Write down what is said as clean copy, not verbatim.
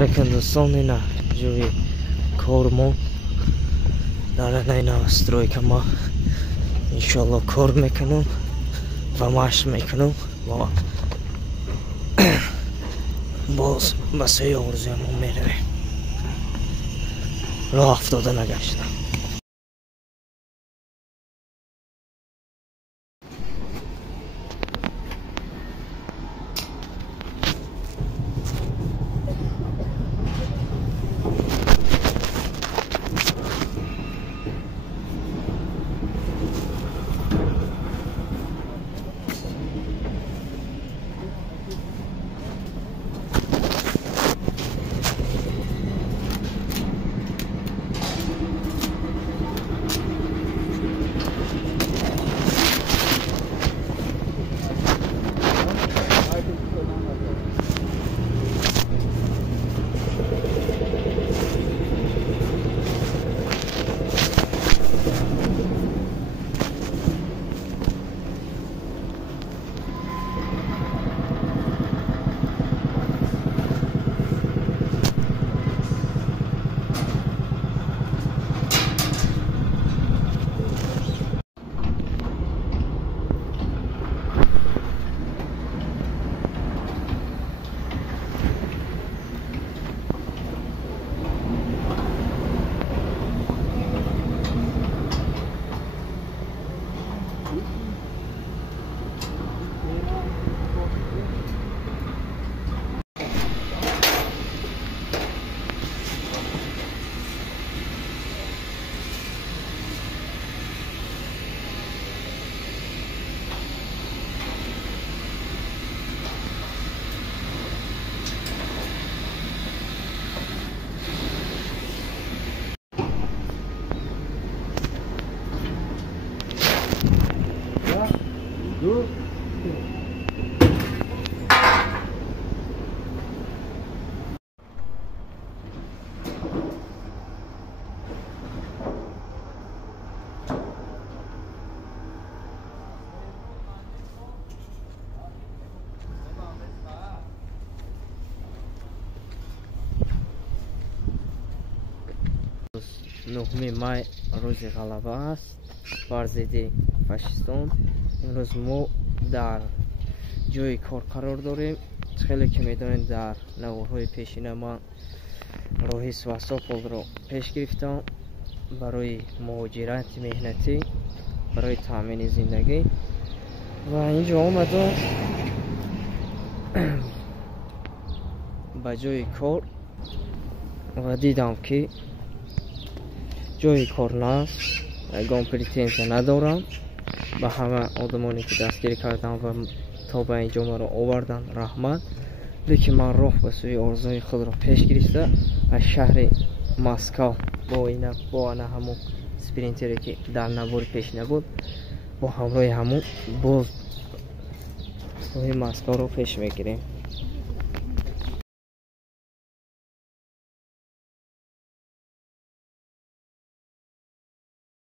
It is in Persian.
American Hindustan اینا جوی کارمون دارن اینا سтройка ما انشالله کار میکنم و مشق میکنم و باز مسئله آرزویمون میرویم راه افتاده نگشتم. نهم مای روز غلبه است بر ضد فاشیستان. امروز ما در جای کار قرار داریم. خیلی که میدونید در نوارهای پیشین ما راه سواساپول رو پیش گرفتم برای مهاجرت مهنتی برای تامین زندگی و اینجا آمدم به جای کار و دیدم که جای کار نیست، یگان پریتنزیا ندارم به همه آدمانی که دستگیر کردن و تا به اینجا مرا آوردن رحمت. لیکن من راه به سوی آرزوی خود را پیش گرفته از شهر مسکو با آن همون سپرینتری که در نوار پیش نبود با همراه همون باز سوی مسکو رو پیش میگیریم.